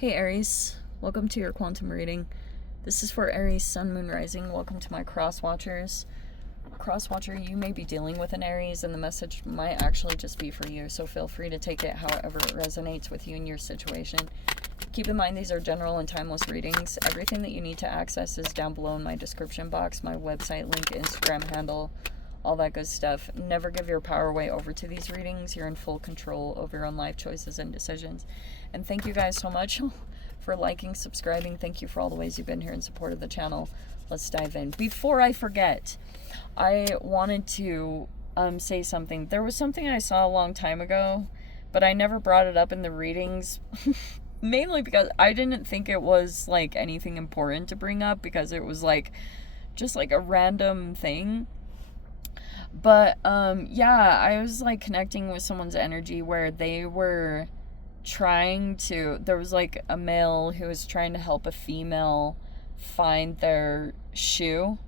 Hey Aries, welcome to your quantum reading. This is for Aries, Sun, Moon, Rising. Welcome to my cross watchers. Cross watcher, you may be dealing with an Aries and the message might actually just be for you, so feel free to take it however it resonates with you and your situation. Keep in mind these are general and timeless readings. Everything that you need to access is down below in my description box, my website link, Instagram handle, all that good stuff. Never give your power away over to these readings. You're in full control over your own life choices and decisions. And thank you guys so much for liking, subscribing. Thank you for all the ways you've been here in support of the channel. Let's dive in. Before I forget, I wanted to say something. There was something I saw a long time ago, but I never brought it up in the readings. Mainly because I didn't think it was like anything important to bring up, because it was like just like a random thing. But yeah, I was like connecting with someone's energy where they were trying to, there was like a male who was trying to help a female find their shoe,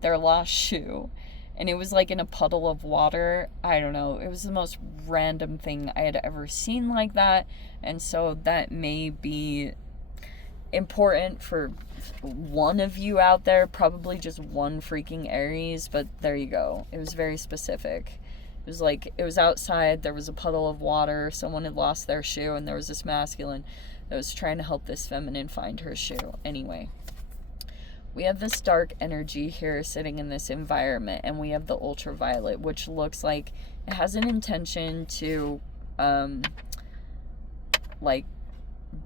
their lost shoe, and it was like in a puddle of water. I don't know, it was the most random thing I had ever seen like that, and so that may be important for one of you out there, probably just one freaking Aries, but there you go. It was very specific. It was like, it was outside, there was a puddle of water, someone had lost their shoe, and there was this masculine that was trying to help this feminine find her shoe. Anyway, we have this dark energy here sitting in this environment, and we have the ultraviolet, which looks like it has an intention to, like,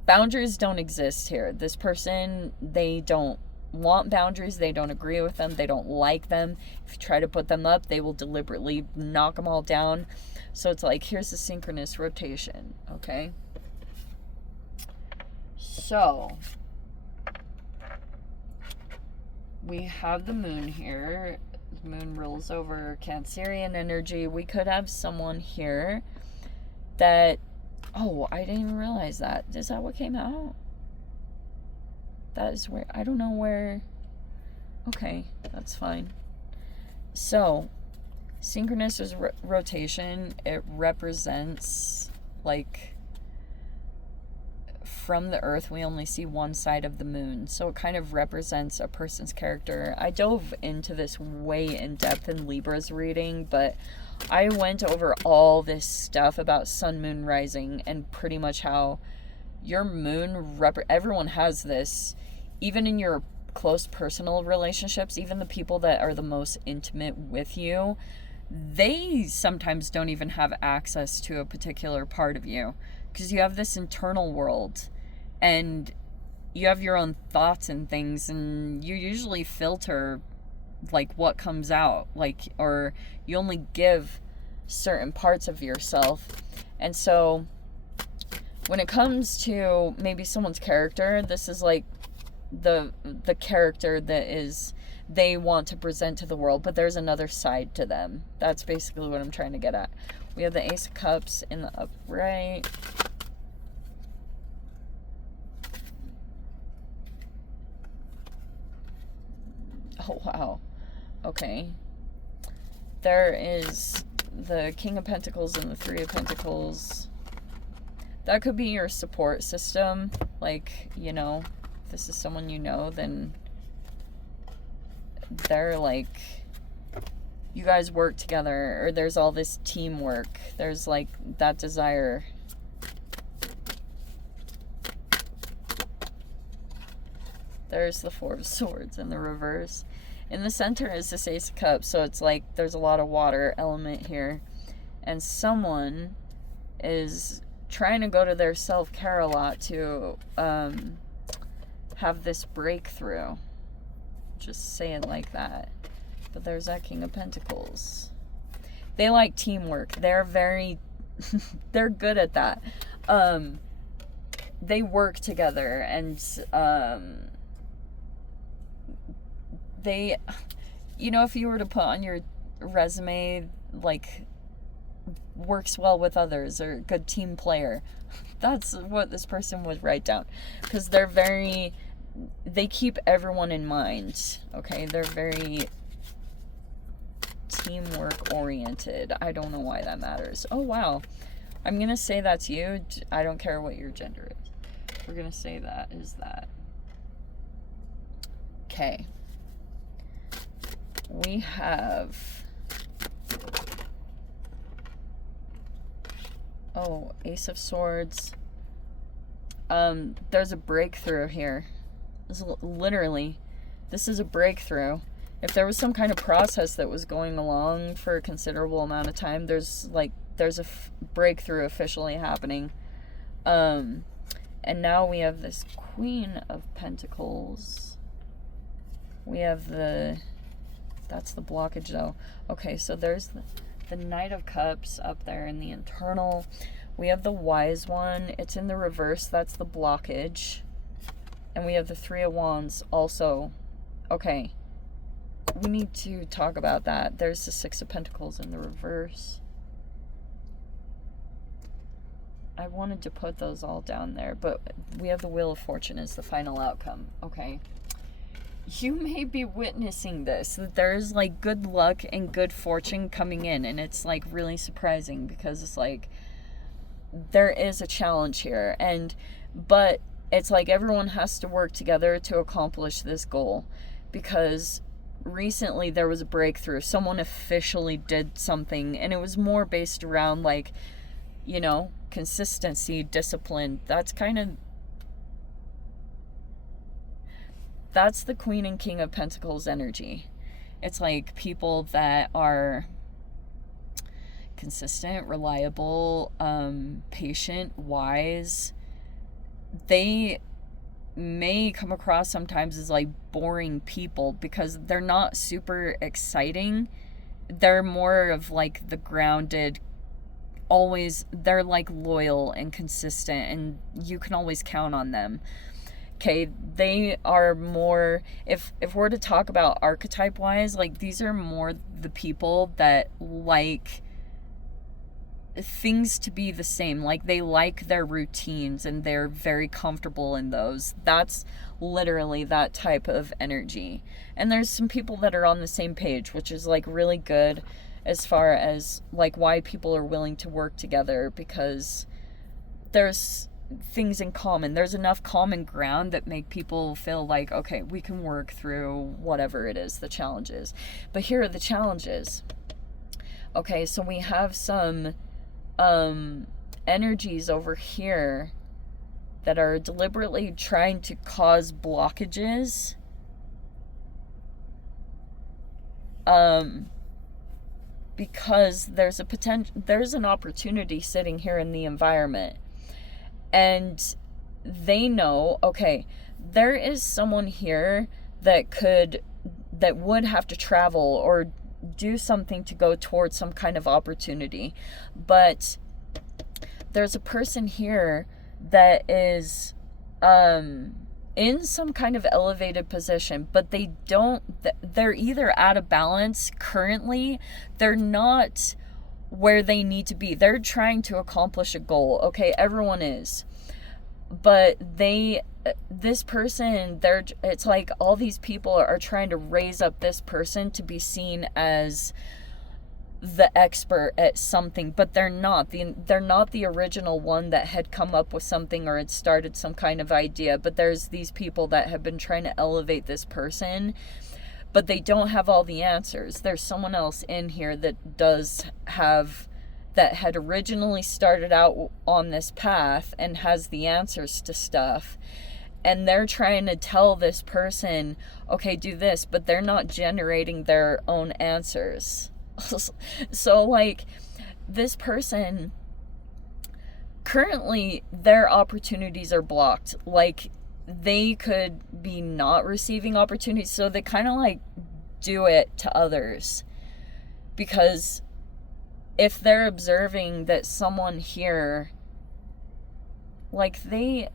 boundaries don't exist here. This person, they don't want boundaries, they don't agree with them, they don't like them. If you try to put them up, they will deliberately knock them all down. So it's like, here's the synchronous rotation, okay? So we have the moon here. The moon rules over Cancerian energy. We could have someone here that, oh, I didn't even realize that. Is that what came out? That is where, I don't know where. Okay, that's fine. So, synchronous rotation, it represents, like, from the earth, we only see one side of the moon. So it kind of represents a person's character. I dove into this way in depth in Libra's reading, but I went over all this stuff about sun, moon, rising, and pretty much how your moon, everyone has this, even in your close personal relationships, even the people that are the most intimate with you, they sometimes don't even have access to a particular part of you, because you have this internal world and you have your own thoughts and things, and you usually filter like what comes out, like, or you only give certain parts of yourself. And so when it comes to maybe someone's character, this is like the character that is they want to present to the world, but there's another side to them. That's basically what I'm trying to get at. We have the Ace of Cups in the upright. Oh wow, okay. There is the King of Pentacles and the Three of Pentacles. That could be your support system. Like, you know, if this is someone you know, then they're like, you guys work together, or there's all this teamwork. There's like that desire. There's the Four of Swords in the reverse. In the center is this Ace of Cups, so it's like there's a lot of water element here. And someone is trying to go to their self-care a lot to have this breakthrough. Just say it like that. But there's that King of Pentacles. They like teamwork. They're very they're good at that. They work together, and they, you know, if you were to put on your resume like works well with others or good team player, that's what this person would write down, because they're very, they keep everyone in mind. Okay, they're very teamwork oriented. I don't know why that matters. Oh wow, I'm gonna say that's you. I don't care what your gender is. We're gonna say that is that. Okay. We have... Oh, Ace of Swords. There's a breakthrough here. Literally, this is a breakthrough. If there was some kind of process that was going along for a considerable amount of time, there's a breakthrough officially happening. And now we have this Queen of Pentacles. We have that's the blockage though. Okay, so there's the Knight of Cups up there in the internal. We have the Wise One. It's in the reverse. That's the blockage. And we have the Three of Wands also. Okay. We need to talk about that. There's the Six of Pentacles in the reverse. I wanted to put those all down there, but we have the Wheel of Fortune as the final outcome. Okay. You may be witnessing this, that there's like good luck and good fortune coming in, and it's like really surprising because it's like there is a challenge here, but it's like everyone has to work together to accomplish this goal, because recently there was a breakthrough. Someone officially did something, and it was more based around like, you know, consistency, discipline. That's the Queen and King of Pentacles energy. It's like people that are consistent, reliable, patient, wise. They may come across sometimes as like boring people because they're not super exciting. They're more of like the grounded, they're like loyal and consistent, and you can always count on them. Okay, they are more, if we're to talk about archetype wise, like these are more the people that like things to be the same. Like they like their routines and they're very comfortable in those. That's literally that type of energy. And there's some people that are on the same page, which is like really good as far as like why people are willing to work together, because there's things in common. There's enough common ground that make people feel like, okay, we can work through whatever it is, the challenges. But here are the challenges. Okay, so we have some energies over here that are deliberately trying to cause blockages. Because there's an opportunity sitting here in the environment. And they know, okay, there is someone here that would have to travel or do something to go towards some kind of opportunity. But there's a person here that is in some kind of elevated position, but they're either out of balance currently, they're not where they need to be. They're trying to accomplish a goal. Okay, everyone is. But this person, it's like all these people are trying to raise up this person to be seen as the expert at something, but they're not. They're not the original one that had come up with something or had started some kind of idea. But there's these people that have been trying to elevate this person, but they don't have all the answers. There's someone else in here that had originally started out on this path and has the answers to stuff. And they're trying to tell this person, okay, do this, but they're not generating their own answers. So like this person, currently their opportunities are blocked. Like they could be not receiving opportunities, so they kind of like do it to others, because if they're observing that someone here, like they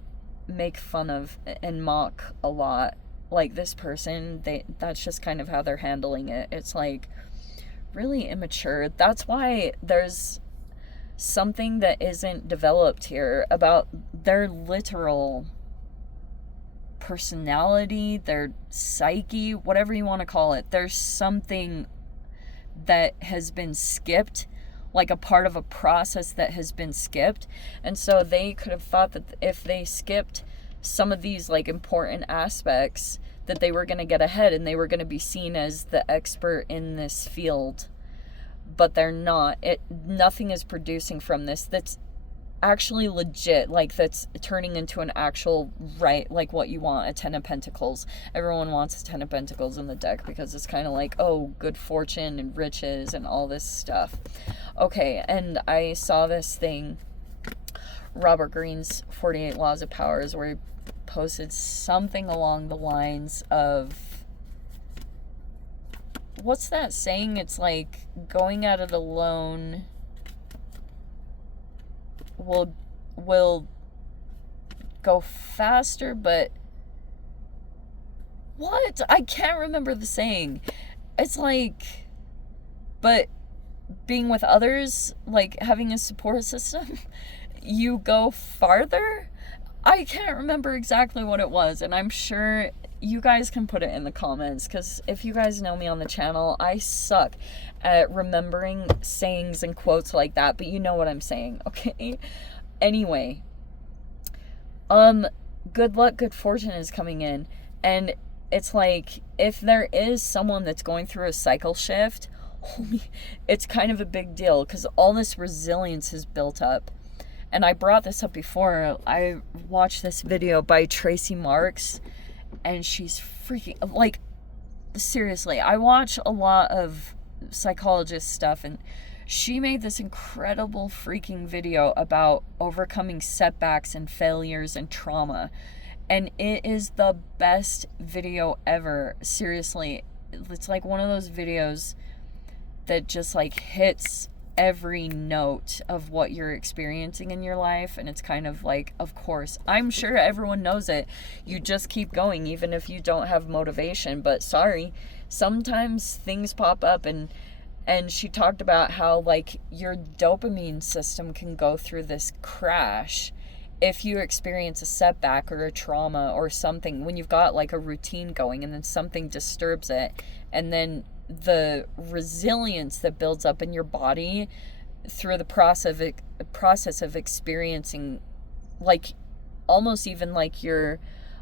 make fun of and mock a lot, like this person, that's just kind of how they're handling it. It's like really immature. That's why there's something that isn't developed here about their literal personality, their psyche, whatever you want to call it. There's something that has been skipped. like a part of a process that has been skipped. And so they could have thought that if they skipped some of these like important aspects, that they were going to get ahead and they were going to be seen as the expert in this field. But they're not. Nothing is producing from this that's actually legit, like that's turning into an actual right, like what you want, a 10 of Pentacles. Everyone wants a 10 of Pentacles in the deck because it's kind of like, oh, good fortune and riches and all this stuff. Okay, and I saw this thing, Robert Greene's 48 Laws of Powers, where he posted something along the lines of, what's that saying? It's like, going at it alone will go faster, but what? I can't remember the saying. It's like, but being with others, like having a support system, you go farther. I can't remember exactly what it was, and I'm sure you guys can put it in the comments, because if you guys know me on the channel, I suck at remembering sayings and quotes like that, but you know what I'm saying, okay? Anyway, good luck, good fortune is coming in, and it's like, if there is someone that's going through a cycle shift, it's kind of a big deal, because all this resilience is built up. And I brought this up before. I watched this video by Tracy Marks, and she's freaking, like, seriously, I watch a lot of psychologist stuff, and she made this incredible freaking video about overcoming setbacks and failures and trauma. And it is the best video ever. Seriously, it's like one of those videos that just like hits every note of what you're experiencing in your life. And it's kind of like, of course, I'm sure everyone knows it. You just keep going even if you don't have motivation. But sorry, sometimes things pop up, and she talked about how like your dopamine system can go through this crash if you experience a setback or a trauma or something, when you've got like a routine going and then something disturbs it, and then the resilience that builds up in your body through the process of experiencing, like almost even like you're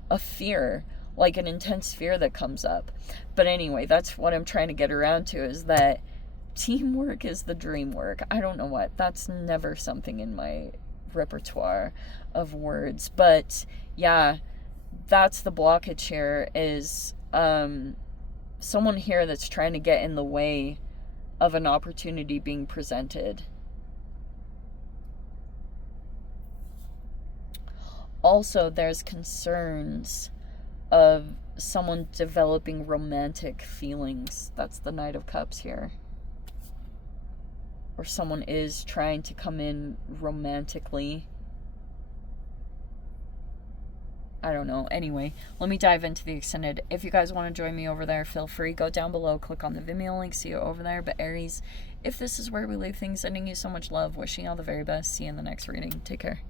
a fear, like an intense fear that comes up. But anyway, that's what I'm trying to get around to, is that teamwork is the dream work. I don't know what, that's never something in my repertoire of words, but yeah, that's the blockage here, is someone here that's trying to get in the way of an opportunity being presented. Also, there's concerns of someone developing romantic feelings. That's the Knight of Cups here. Or someone is trying to come in romantically. I don't know. Anyway, let me dive into the extended. If you guys want to join me over there, feel free. Go down below, click on the Vimeo link, see you over there. But Aries, if this is where we leave things, sending you so much love, wishing you all the very best. See you in the next reading. Take care.